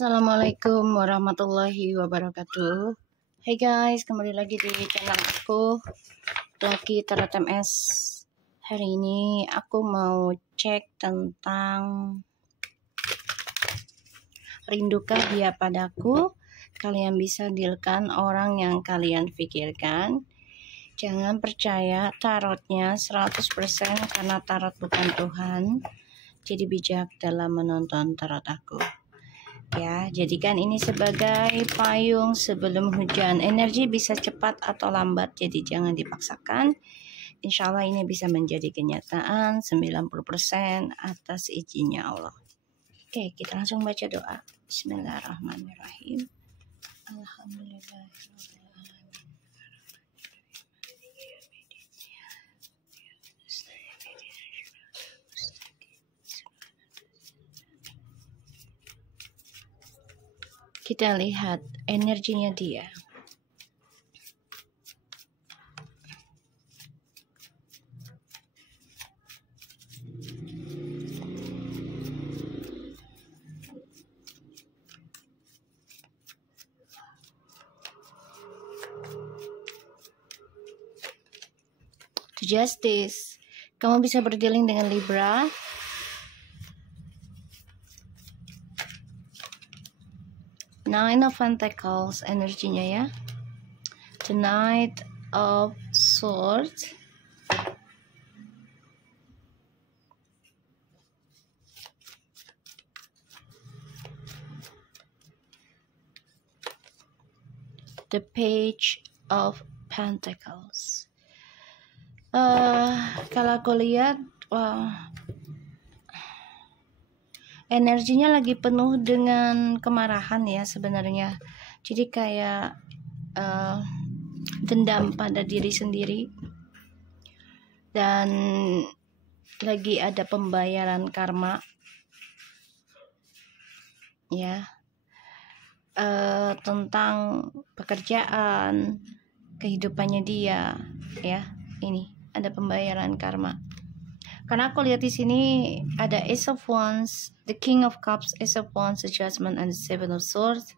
Assalamualaikum warahmatullahi wabarakatuh. Hai guys, kembali lagi di channel aku, Lucky Tarot MS. Hari ini aku mau cek tentang rindukah dia padaku. Kalian bisa dealkan orang yang kalian pikirkan. Jangan percaya tarotnya 100% karena tarot bukan Tuhan. Jadi bijak dalam menonton tarot aku. Ya, jadikan ini sebagai payung sebelum hujan. Energi bisa cepat atau lambat, jadi jangan dipaksakan. Insya Allah ini bisa menjadi kenyataan 90% atas izinnya Allah. Oke, kita langsung baca doa. Bismillahirrahmanirrahim. Alhamdulillah. Kita lihat energinya dia. Justice. Kamu bisa berdealing dengan Libra. Nine of Pentacles energinya ya. The Knight of Swords. The Page of Pentacles. Kalau aku lihat, energinya lagi penuh dengan kemarahan ya sebenarnya. Jadi kayak dendam pada diri sendiri. Dan lagi ada pembayaran karma. Ya. Tentang pekerjaan, kehidupannya dia, ya. Ini ada pembayaran karma. Karena aku lihat di sini ada Ace of Wands, the King of Cups, Ace of Wands, the Judgment, and the Seven of Swords.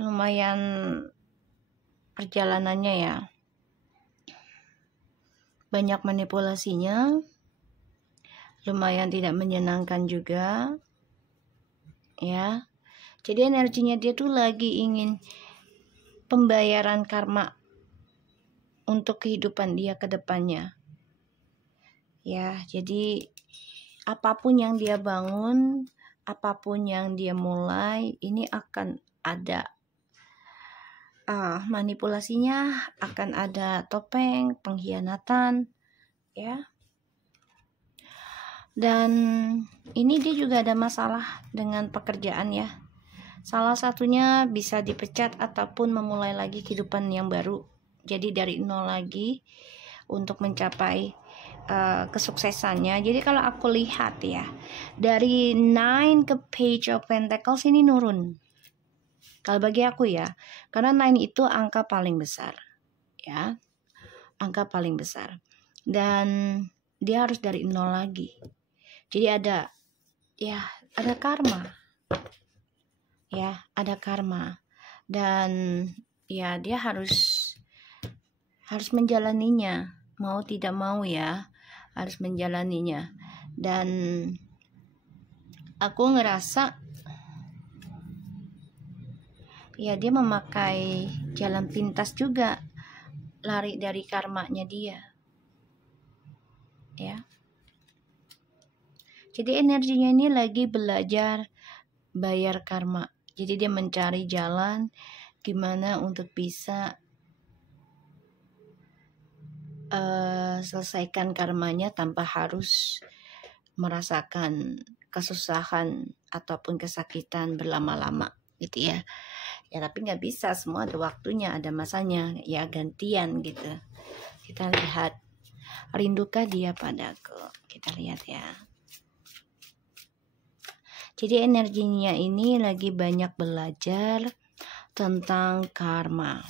Lumayan perjalanannya ya. Banyak manipulasinya. Lumayan tidak menyenangkan juga. Ya. Jadi energinya dia tuh lagi ingin pembayaran karma untuk kehidupan dia ke depannya. Ya, jadi apapun yang dia bangun, apapun yang dia mulai, ini akan ada manipulasinya, akan ada topeng, pengkhianatan, ya. Dan ini dia juga ada masalah dengan pekerjaan ya. Salah satunya bisa dipecat ataupun memulai lagi kehidupan yang baru. Jadi dari nol lagi untuk mencapai kesuksesannya. Jadi kalau aku lihat ya, dari 9 ke Page of Pentacles ini nurun. Kalau bagi aku ya, karena 9 itu angka paling besar. Ya, angka paling besar. Dan dia harus dari nol lagi. Jadi ada karma. Ya, ada karma. Dan ya dia harus menjalaninya, mau tidak mau ya, harus menjalaninya. Dan aku ngerasa ya dia memakai jalan pintas juga, lari dari karmanya dia. Ya. Jadi energinya ini lagi belajar bayar karma. Jadi dia mencari jalan gimana untuk bisa selesaikan karmanya tanpa harus merasakan kesusahan ataupun kesakitan berlama-lama gitu ya. Ya tapi nggak bisa, semua ada waktunya, ada masanya, ya gantian gitu. Kita lihat, rindukah dia padaku? Kita lihat ya. Jadi energinya ini lagi banyak belajar tentang karma.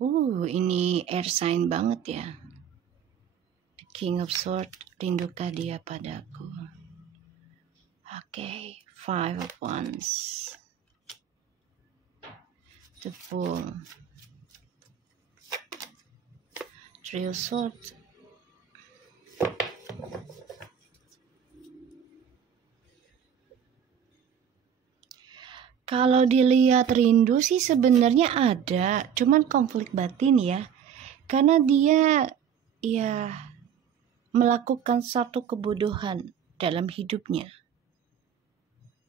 Ini air sign banget ya. The King of Swords, rindukah dia padaku? Oke, Five of Wands, the Fool, Three of Swords. Kalau dilihat rindu sih sebenarnya ada, cuman konflik batin ya. Karena dia ya melakukan satu kebodohan dalam hidupnya.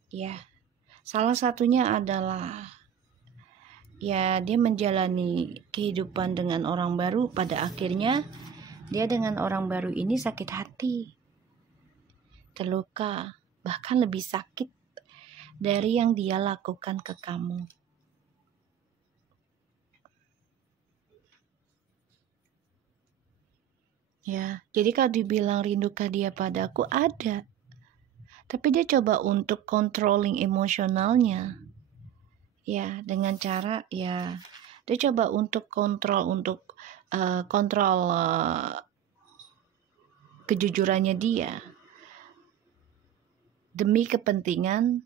Ya, salah satunya adalah ya dia menjalani kehidupan dengan orang baru, pada akhirnya dia dengan orang baru ini sakit hati, terluka, bahkan lebih sakit dari yang dia lakukan ke kamu. Ya, jadi kalau dibilang rindukah dia padaku, ada. Tapi dia coba untuk controlling emosionalnya. Ya, dengan cara ya dia coba untuk kontrol kejujurannya dia demi kepentingan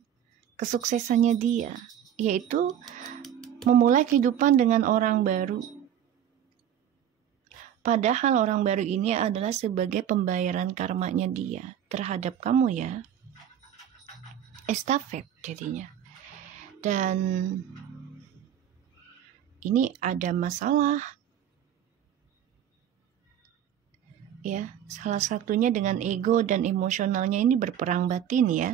kesuksesannya dia, yaitu memulai kehidupan dengan orang baru. Padahal orang baru ini adalah sebagai pembayaran karmanya dia terhadap kamu ya. Estafet jadinya. Dan ini ada masalah. Ya, salah satunya dengan ego dan emosionalnya ini berperang batin ya.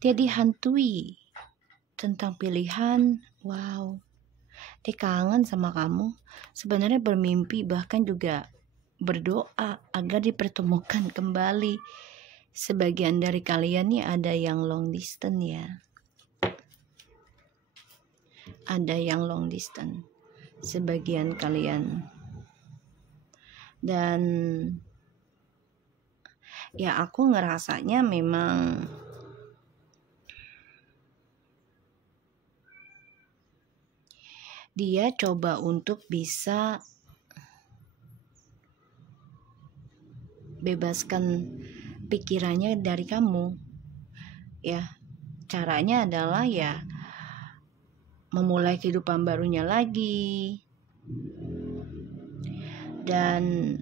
Dia dihantui tentang pilihan. Wow, dia kangen sama kamu. Sebenarnya bermimpi, bahkan juga berdoa agar dipertemukan kembali. Sebagian dari kalian nih ada yang long distance ya. Ada yang long distance. Sebagian kalian. Dan ya aku ngerasanya memang dia coba untuk bisa bebaskan pikirannya dari kamu. Ya, caranya adalah ya memulai kehidupan barunya lagi. Dan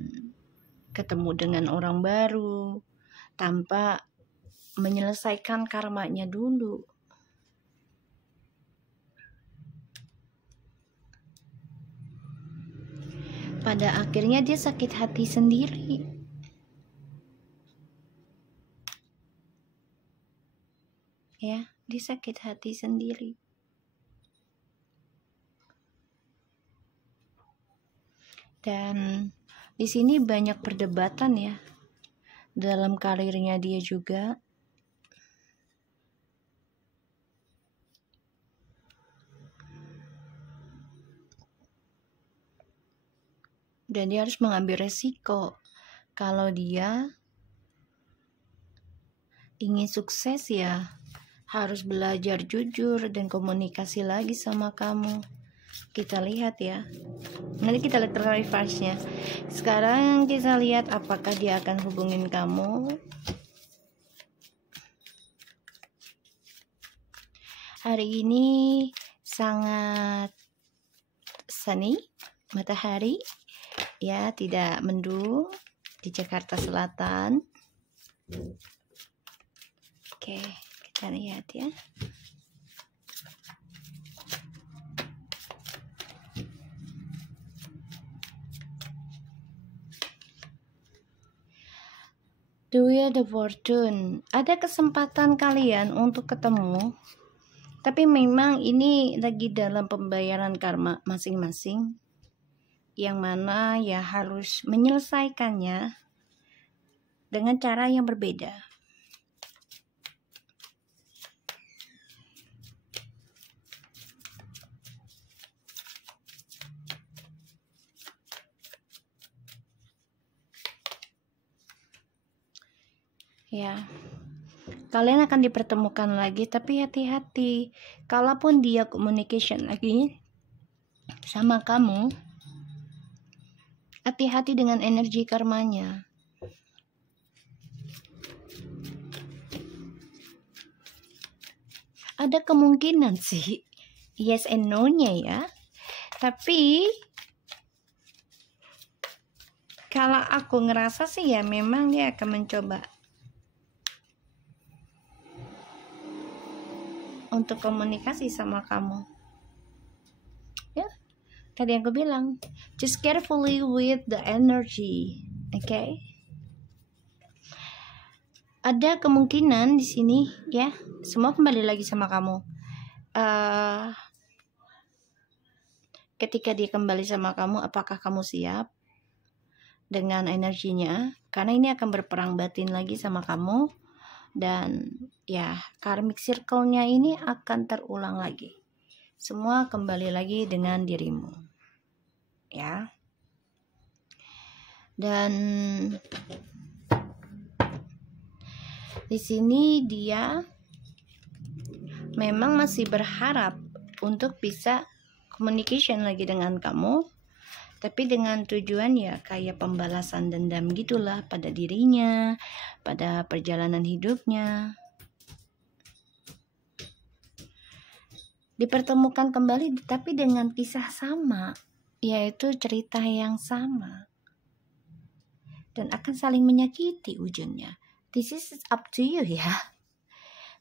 ketemu dengan orang baru tanpa menyelesaikan karmanya dulu. Pada akhirnya dia sakit hati sendiri. Ya, dia sakit hati sendiri. Dan di sini banyak perdebatan ya dalam karirnya dia juga. Dan dia harus mengambil resiko. Kalau dia ingin sukses ya harus belajar jujur dan komunikasi lagi sama kamu. Kita lihat ya. Nanti kita lihat reverse-nya. Sekarang kita lihat apakah dia akan hubungin kamu. Hari ini sangat sunny, matahari. Ya, tidak mendung di Jakarta Selatan. Oke, kita lihat ya. The Wheel of Fortune. Ada kesempatan kalian untuk ketemu. Tapi memang ini lagi dalam pembayaran karma masing-masing. Yang mana ya harus menyelesaikannya dengan cara yang berbeda. Ya, Kalian akan dipertemukan lagi, tapi hati-hati. Kalaupun dia communication lagi sama kamu, hati-hati dengan energi karmanya. Ada kemungkinan sih yes and no-nya ya. Tapi kalau aku ngerasa sih ya memang dia akan mencoba untuk komunikasi sama kamu. Ya, tadi yang aku bilang, just carefully with the energy, okay? Ada kemungkinan di sini ya, semua kembali lagi sama kamu. Ketika dia kembali sama kamu, apakah kamu siap dengan energinya? Karena ini akan berperang batin lagi sama kamu. Dan ya, karmic circle-nya ini akan terulang lagi. Semua kembali lagi dengan dirimu. Ya. Dan di sini dia memang masih berharap untuk bisa communication lagi dengan kamu, tapi dengan tujuan ya kayak pembalasan dendam gitulah pada dirinya, pada perjalanan hidupnya. Dipertemukan kembali tapi dengan kisah sama, yaitu cerita yang sama, dan akan saling menyakiti ujungnya. This is up to you ya,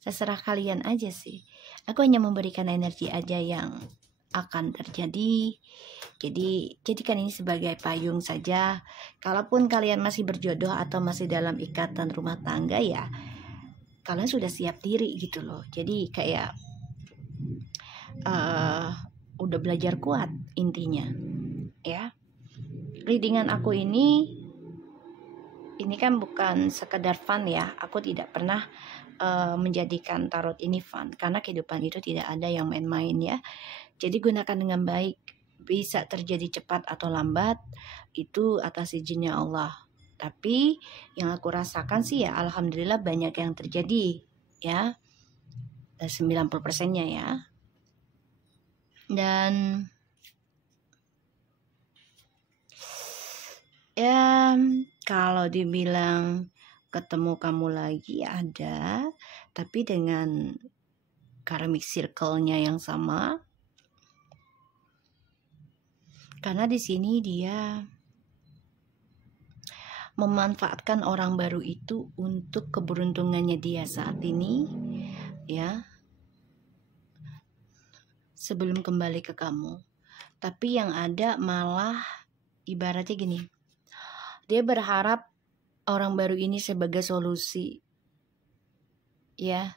terserah kalian aja sih. Aku hanya memberikan energi aja yang akan terjadi. Jadi jadikan ini sebagai payung saja. Kalaupun kalian masih berjodoh atau masih dalam ikatan rumah tangga ya, kalian sudah siap diri gitu loh. Jadi kayak udah belajar kuat intinya ya. Readingan aku ini kan bukan sekedar fun ya. Aku tidak pernah menjadikan tarot ini fun, karena kehidupan itu tidak ada yang main-main ya. Jadi gunakan dengan baik. Bisa terjadi cepat atau lambat, itu atas izinnya Allah. Tapi yang aku rasakan sih ya alhamdulillah banyak yang terjadi ya, 90%-nya ya. Dan ya kalau dibilang ketemu kamu lagi ada, tapi dengan karmic circle-nya yang sama. Karena di sini dia memanfaatkan orang baru itu untuk keberuntungannya dia saat ini ya, sebelum kembali ke kamu. Tapi yang ada malah ibaratnya gini, dia berharap orang baru ini sebagai solusi ya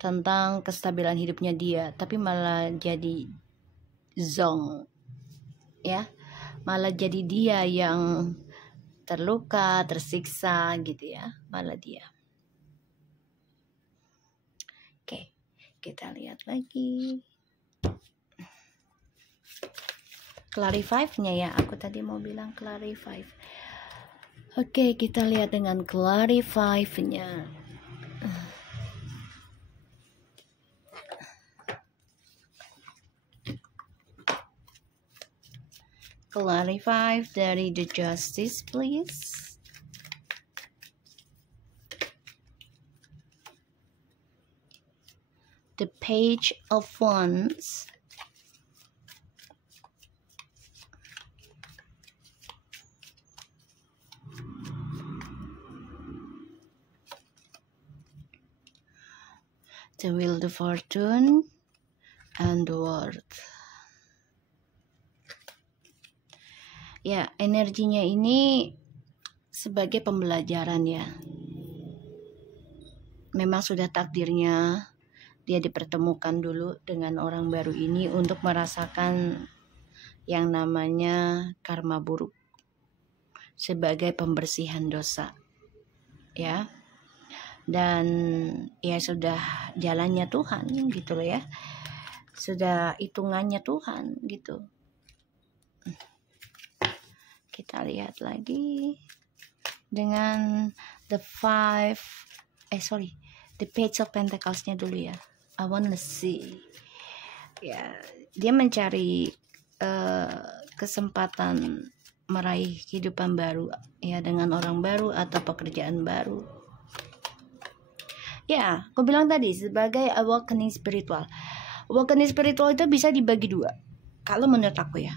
tentang kestabilan hidupnya dia, tapi malah jadi zong ya, malah jadi dia yang terluka, tersiksa gitu ya, malah dia. Oke, kita lihat lagi clarify-nya ya, aku tadi mau bilang clarify. Oke, kita lihat dengan clarify-nya. Clarify dari the justice please. The page of wands. The wheel of fortune and the world. Ya, energinya ini sebagai pembelajaran ya. Memang sudah takdirnya dia dipertemukan dulu dengan orang baru ini untuk merasakan yang namanya karma buruk sebagai pembersihan dosa. Ya. Dan ya sudah jalannya Tuhan gitu loh ya. Sudah hitungannya Tuhan gitu. Kita lihat lagi dengan the the Page of Pentacles-nya dulu ya. I wanna see. Ya, dia mencari kesempatan meraih kehidupan baru ya, dengan orang baru atau pekerjaan baru. Ya, aku bilang tadi sebagai awakening spiritual. Awakening spiritual itu bisa dibagi dua. Kalau menurut aku ya.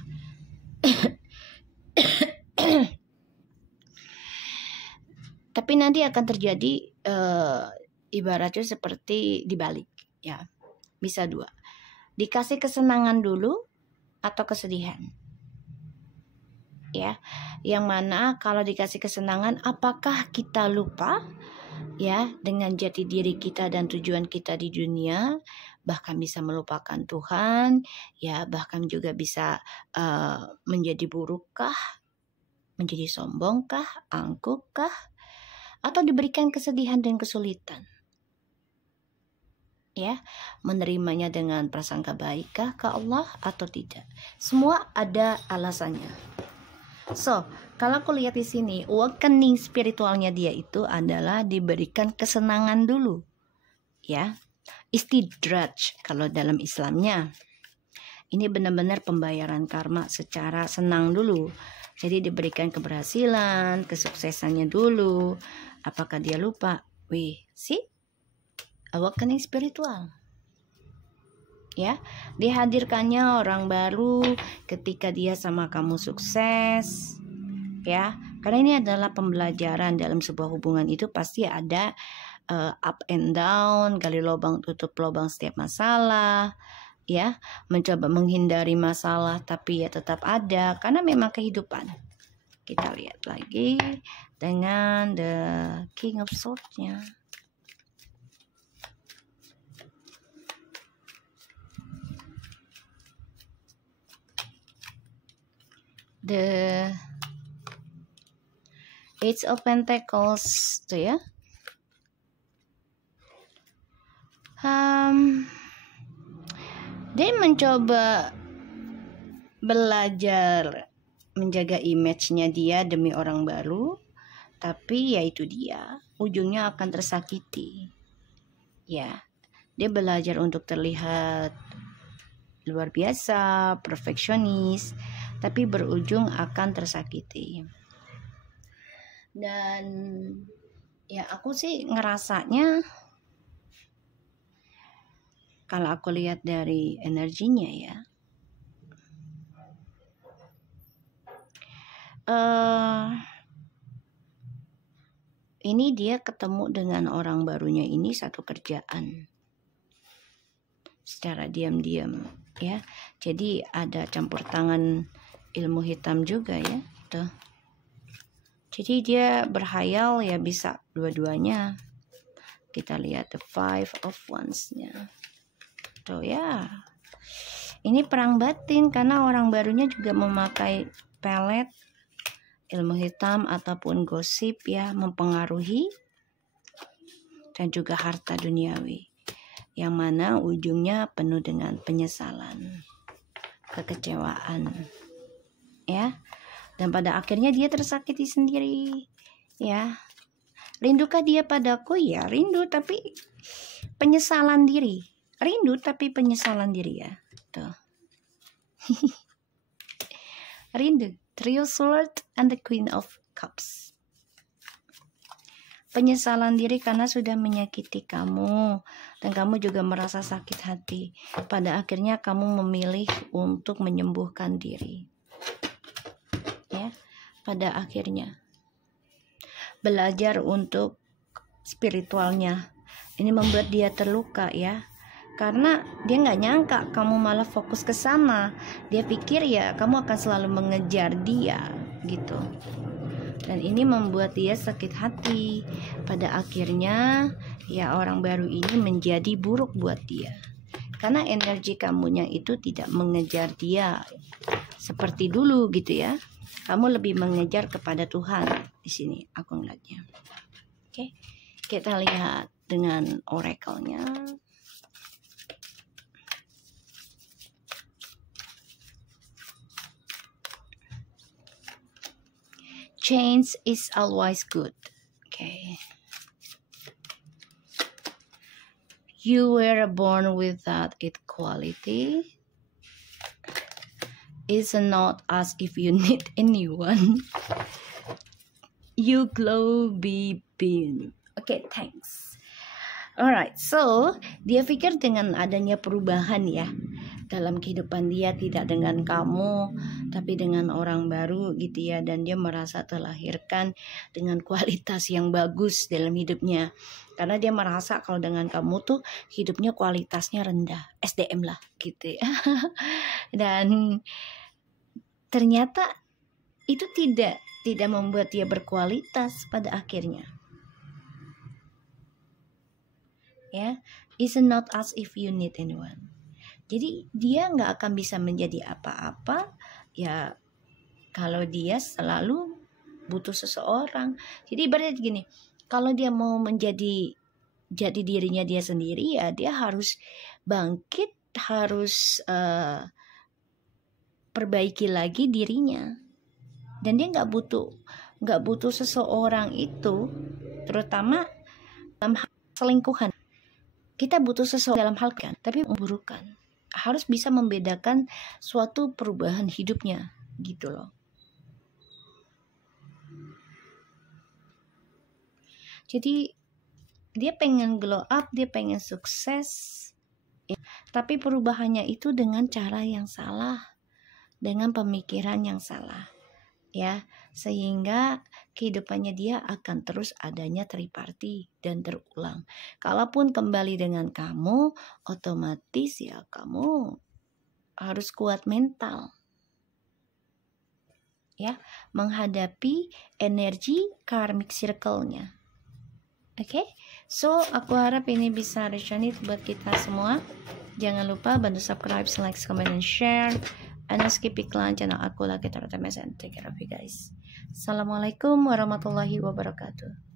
Tapi nanti akan terjadi ibaratnya seperti dibalik ya. Bisa dua. Dikasih kesenangan dulu atau kesedihan. Ya. Yang mana kalau dikasih kesenangan, apakah kita lupa ya dengan jati diri kita dan tujuan kita di dunia, bahkan bisa melupakan Tuhan, ya bahkan juga bisa menjadi burukkah, menjadi sombongkah, angkuhkah, atau diberikan kesedihan dan kesulitan. Ya, menerimanya dengan prasangka baikkah ke Allah atau tidak. Semua ada alasannya. So, kalau aku lihat di sini, awakening spiritualnya dia itu adalah diberikan kesenangan dulu. Ya, istidraj kalau dalam Islamnya. Ini benar-benar pembayaran karma secara senang dulu. Jadi diberikan keberhasilan, kesuksesannya dulu. Apakah dia lupa? Wih, see? Awakening spiritual. Ya, dihadirkannya orang baru ketika dia sama kamu sukses. Ya, karena ini adalah pembelajaran dalam sebuah hubungan, itu pasti ada up and down, gali lubang tutup lubang setiap masalah. Ya, mencoba menghindari masalah tapi ya tetap ada karena memang kehidupan. Kita lihat lagi dengan the King of Swords-nya. The Eight of Pentacles tuh ya. Dia mencoba belajar menjaga image-nya dia demi orang baru, tapi ya itu dia, ujungnya akan tersakiti. Ya, dia belajar untuk terlihat luar biasa, perfeksionis, tapi berujung akan tersakiti. Dan ya aku sih ngerasanya, kalau aku lihat dari energinya ya, ini dia ketemu dengan orang barunya ini satu kerjaan secara diam-diam ya. Jadi ada campur tangan ilmu hitam juga ya tuh. Jadi dia berhayal ya bisa dua-duanya. Kita lihat the Five of Wands-nya tuh ya. Ini perang batin karena orang barunya juga memakai pelet ilmu hitam ataupun gosip ya, mempengaruhi, dan juga harta duniawi yang mana ujungnya penuh dengan penyesalan, kekecewaan ya, dan pada akhirnya dia tersakiti sendiri ya. Rindukah dia padaku? Ya rindu, tapi penyesalan diri. Rindu tapi penyesalan diri ya tuh. Rindu, Three of Swords and the Queen of Cups. Penyesalan diri karena sudah menyakiti kamu dan kamu juga merasa sakit hati. Pada akhirnya kamu memilih untuk menyembuhkan diri. Ya, pada akhirnya belajar untuk spiritualnya. Ini membuat dia terluka ya. Karena dia nggak nyangka kamu malah fokus ke sana. Dia pikir ya kamu akan selalu mengejar dia gitu. Dan ini membuat dia sakit hati. Pada akhirnya ya orang baru ini menjadi buruk buat dia. Karena energi kamunya itu tidak mengejar dia seperti dulu gitu ya. Kamu lebih mengejar kepada Tuhan di sini aku ngeliatnya. Oke. Kita lihat dengan oracle-nya. Change is always good. Okay. You were born without equality. It's not as if you need anyone. You glow be beam. Okay, thanks. Alright, so dia pikir dengan adanya perubahan ya dalam kehidupan dia, tidak dengan kamu tapi dengan orang baru gitu ya, dan dia merasa terlahirkan dengan kualitas yang bagus dalam hidupnya, karena dia merasa kalau dengan kamu tuh hidupnya kualitasnya rendah, SDM lah gitu ya. Dan ternyata itu tidak membuat dia berkualitas pada akhirnya. Ya, it's not as if you need anyone. Jadi dia nggak akan bisa menjadi apa-apa ya kalau dia selalu butuh seseorang. Jadi berarti gini, kalau dia mau jadi dirinya dia sendiri ya dia harus bangkit, harus perbaiki lagi dirinya. Dan dia nggak butuh seseorang itu, terutama dalam hal selingkuhan. Kita butuh seseorang dalam hal kan, tapi memburukan. Harus bisa membedakan suatu perubahan hidupnya, gitu loh. Jadi dia pengen glow up, dia pengen sukses, ya. Tapi perubahannya itu dengan cara yang salah, dengan pemikiran yang salah, ya, sehingga kehidupannya dia akan terus adanya triparti dan terulang. Kalaupun kembali dengan kamu, otomatis ya kamu harus kuat mental, ya, menghadapi energi karmic circle-nya. Oke, so aku harap ini bisa resonate buat kita semua. Jangan lupa bantu subscribe, like, comment, and share. And skip iklan channel aku lagi terus and take care of you guys. Assalamualaikum warahmatullahi wabarakatuh.